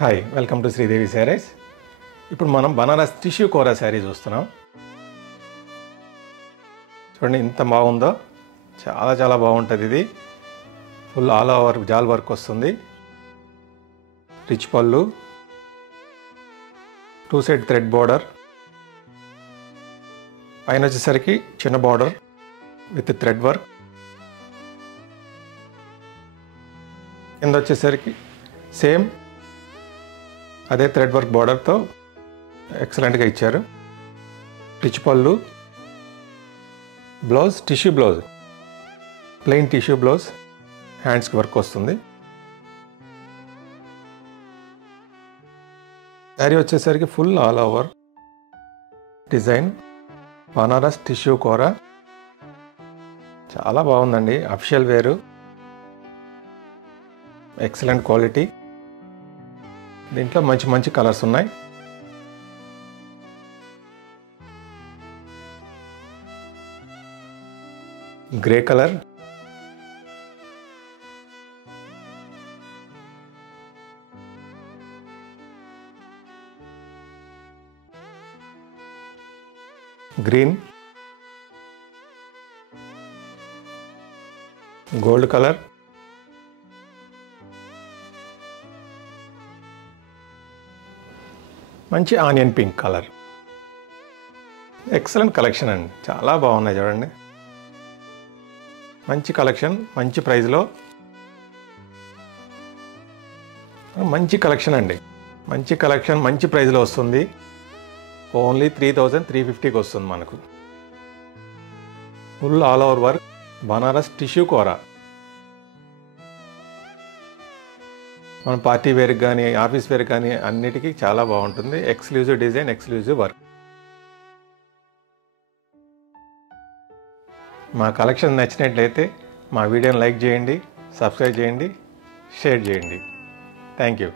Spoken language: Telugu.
Hi welcome to Sridevi saris. ఇప్పుడు మనం బనారస్ టిష్యూ కోరా శారీ చూస్తున్నాం. చూడండి ఎంత బాగుందో, చాలా చాలా బాగుంటుంది. ఇది ఫుల్ ఆల్ ఓవర్ జాల్ వర్క్ వస్తుంది. రిచ్ పళ్ళు, 2 సైడ్ థ్రెడ్ బార్డర్, పైన వచ్చేసరికి చిన్న బార్డర్ విత్ థ్రెడ్ వర్క్, కింద వచ్చేసరికి సేమ్ అదే థ్రెడ్ వర్క్ బార్డర్తో ఎక్సలెంట్గా ఇచ్చారు. రిచ్ పళ్ళు, blouse tissue blouse, plain tissue blouse, హ్యాండ్స్కి వర్క్ వస్తుంది. శారీ వచ్చేసరికి full all over design Banaras tissue కోరా. చాలా బాగుందండి. అఫిషియల్ వేరు, ఎక్సలెంట్ క్వాలిటీ. దీంట్లో మంచి మంచి కలర్స్ ఉన్నాయి. Grey colour, green, gold colour, మంచి onion pink colour. Excellent collection అండి, చాలా బాగున్నాయి. చూడండి, మంచి కలెక్షన్, మంచి ప్రైస్లో మంచి కలెక్షన్ అండి. మంచి కలెక్షన్ మంచి ప్రైస్లో వస్తుంది. ఓన్లీ 3350కి వస్తుంది మనకు. Full all over work Banaras tissue కోరా. మన పార్టీ వేర్కి కానీ ఆఫీస్ వేర్కి కానీ అన్నిటికీ చాలా బాగుంటుంది. Exclusive design, exclusive work. మా కలెక్షన్ నచ్చినట్లయితే మా వీడియోని లైక్ చేయండి, సబ్స్క్రైబ్ చేయండి, షేర్ చేయండి. Thank you.